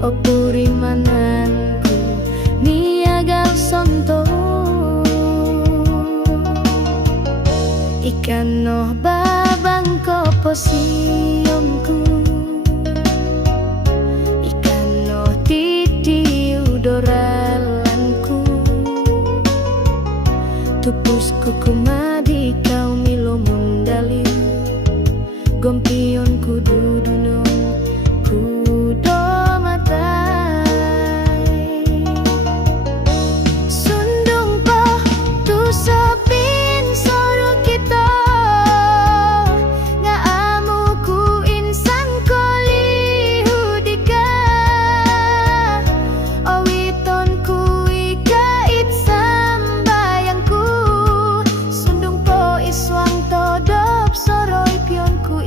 opuri mananku niagal sonto ikan no babang kopo siongku ikan no titi udoralanku tupusku kumadi kau milo mundali gompion kudu dunong kudo matai sundung po tu sopin soro kita nga amu ku insan koli hudika owiton ku ikait sambayangku sundung po iswang todop soroy pion ku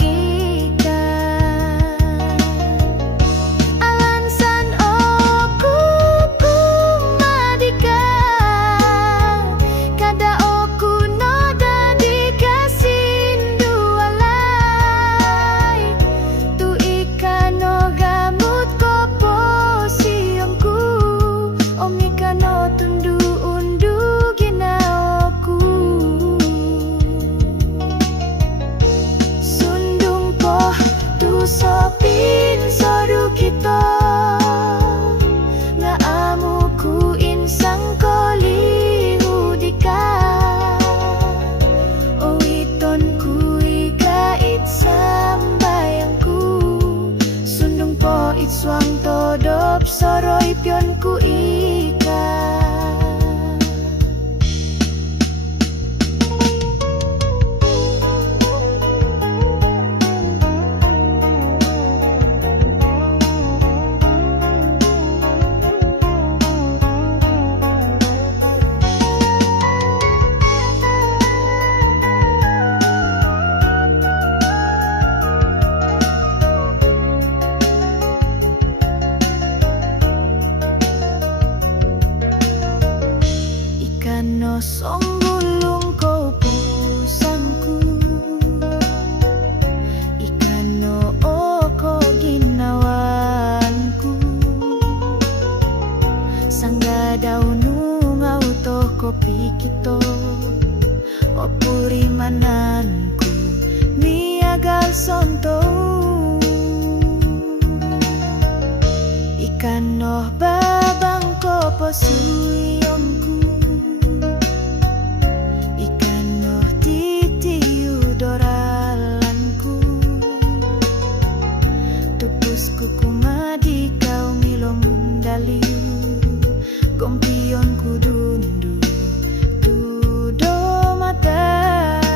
sopin soru kita nga amu ku insang koli hudika owiton ku ikait sambayangku sundung po itswang todop soroy pion ku ika no songgulung ko pusangku ikan no oko ginawanku sangga daw nungaw to kopi kito opuri mananku niagal sonto ikan no babang ko posuyongku tupusku kumadi kau milo mundali gompion kudundu tudo matai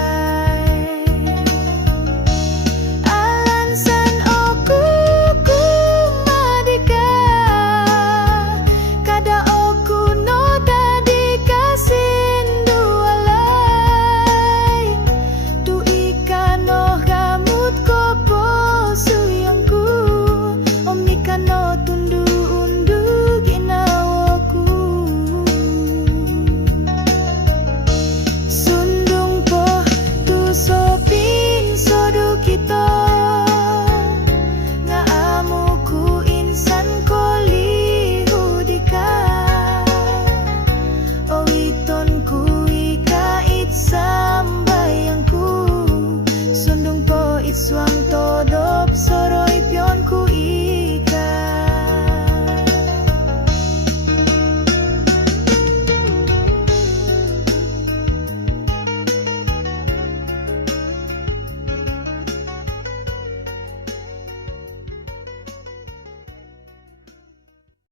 alansan oku kumadika kada oku no tadi kasin dualai tu ikan no gamut kopo suyongku no tu